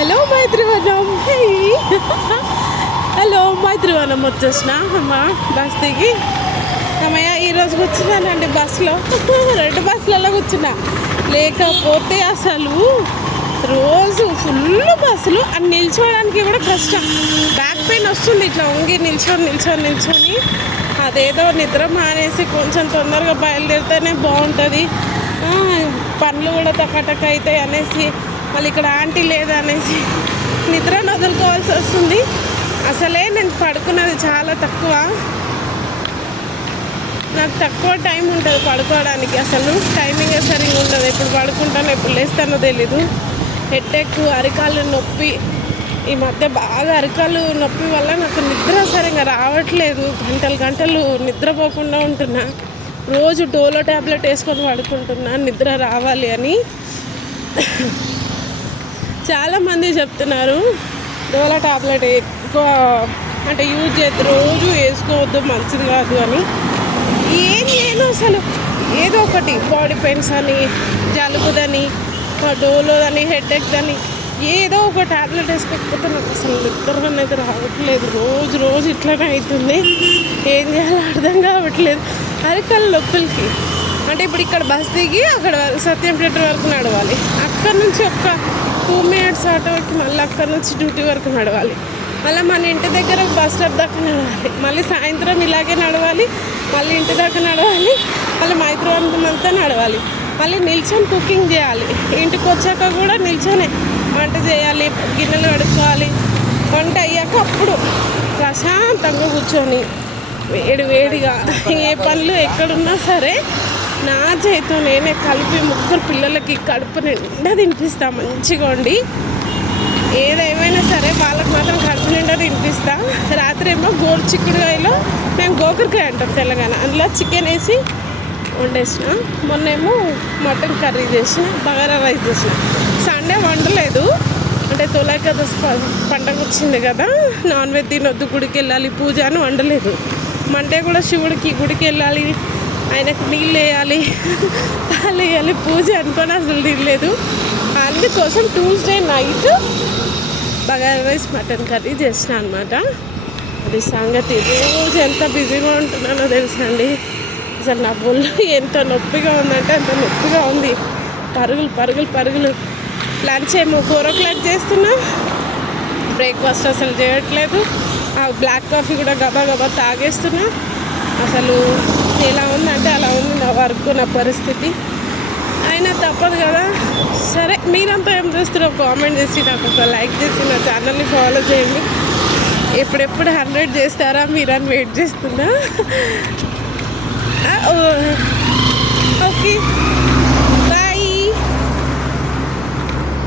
Hello Maitrivanam. Hello Maitrivanam వచ్చేసిన అమ్మ bus దిగి. అమ్మయ్య ఈరోజు కూర్చున్నానండి బస్సులో. 2 బస్సులలో కూర్చున్నా. లేకపోతే అసలు రోజు ఫుల్ బస్సులు అని నిల్చోవడానికి కూడా కష్టం. బ్యాక్ పెయిన్ వస్తుంది ఇట్లా వంగి నిల్చొని. అదేదో నిద్ర మానేసి కొంచెం తొందరగా బయలుదేరితేనే బాగుంటుంది, పనులు కూడా టక అవుతాయి అనేసి, మళ్ళీ ఇక్కడ ఆంటీ లేదనేసి నిద్రను వదులుకోవాల్సి వస్తుంది. అసలే నేను పడుకున్నది చాలా తక్కువ, నాకు తక్కువ టైం ఉంటుంది పడుకోవడానికి. అసలు టైమింగ్ సరిగ్గా ఉండదు. ఎప్పుడు పడుకుంటానో ఎప్పుడు లేస్తానో తెలీదు. హెడేక్, అరికాళ్ళు నొప్పి. ఈ మధ్య బాగా అరికాళ్ళు నొప్పి వల్ల నాకు నిద్ర సరిగ్గా రావట్లేదు. గంటలు నిద్రపోకుండా ఉంటున్నా. రోజు డోలో ట్యాబ్లెట్ వేసుకొని పడుకుంటున్నా నిద్ర రావాలి అని. చాలామంది చెప్తున్నారు డోలో ట్యాబ్లెట్ ఎక్కువ అంటే యూజ్ చేస్తే రోజు వేసుకోవద్దు, మంచిది కాదు అని. నేను అసలు ఏదో ఒకటి బాడీ పెయిన్స్ అని, జలుబుదని, డోలో అని, హెడేక్ అని ఏదో ఒక ట్యాబ్లెట్ వేసుకోకపోతే నాకు అసలు నిద్ర అనేది రావట్లేదు. రోజు ఇట్లానే అవుతుంది. ఏం చేయాలో అర్థం కావట్లేదు. అరికాళ్ళ నొప్పులకి అంటే ఇప్పుడు ఇక్కడ బస్ దిగి అక్కడ సత్యం థియేటర్ వరకు నడవాలి. అక్కడ నుంచి ఒక 2 minutes ఆటోకి మళ్ళీ అక్కడ నుంచి డ్యూటీ వరకు నడవాలి. మళ్ళీ మన ఇంటి దగ్గర బస్ స్టాప్ దాకా నడవాలి. మళ్ళీ సాయంత్రం ఇలాగే నడవాలి. మళ్ళీ ఇంటి దాకా నడవాలి. మళ్ళీ మైత్రివనం అంతా నడవాలి. మళ్ళీ నిల్చొని కుకింగ్ చేయాలి. ఇంటికి వచ్చాక కూడా నిల్చొనే వంట చేయాలి, గిన్నెలు కడుక్కోవాలి. వంట అయ్యాక అప్పుడు ప్రశాంతంగా కూర్చొని వేడిగా ఏ పనులు ఎక్కడున్నా సరే నా చేతితో నేనే కలిపి 3 పిల్లలకి కడుపు నిండా తినిపిస్తా. మంచిగా వండి ఏదేమైనా సరే వాళ్ళకి మాత్రం కడుపు నిండా తినిపిస్తా. రాత్రి ఏమో గోరు చిక్కుడుకాయలో మేము గోకరకాయ అంటాం తెలంగాణ, అందులో చికెన్ వేసి వండేసిన. మొన్నేమో మటన్ కర్రీ చేసిన, బగారా రైస్ చేసిన. సండే వండలేదు అంటే తొలకదశ పండగ వచ్చింది కదా, నాన్ వెజ్ తినొద్దు, గుడికి వెళ్ళాలి, పూజ అని వండలేదు. మండే కూడా శివుడికి గుడికి వెళ్ళాలి, ఆయనకు నీళ్ళు వేయాలి, పాలు వేయాలి, పూజ అనుకొని అసలు తినలేదు. అందుకోసం Tuesday night bagara rice mutton curry చేసిన అనమాట. అది సంగతి. రోజు ఎంత బిజీగా ఉంటున్నానో తెలుసా అండి. అసలు నా ఒళ్ళు ఎంత నొప్పిగా ఉందంటే అంత నొప్పిగా ఉంది. పరుగులు. లంచ్ ఏమో 4 o'clock చేస్తున్నా, బ్రేక్ఫాస్ట్ అసలు చేయట్లేదు. ఆ బ్లాక్ కాఫీ కూడా గబా తాగేస్తున్నా. అసలు ఎలా ఉందంటే అలా ఉంది నా వర్క్, నా పరిస్థితి. అయినా తప్పదు కదా. సరే, మీరంతా ఏం చేస్తున్నారో కామెంట్ చేసి నాకు ఒక లైక్ చేసి నా ఛానల్ని ఫాలో చేయండి. ఎప్పుడెప్పుడు 100 చేస్తారా మీరని వెయిట్ చేస్తున్నా.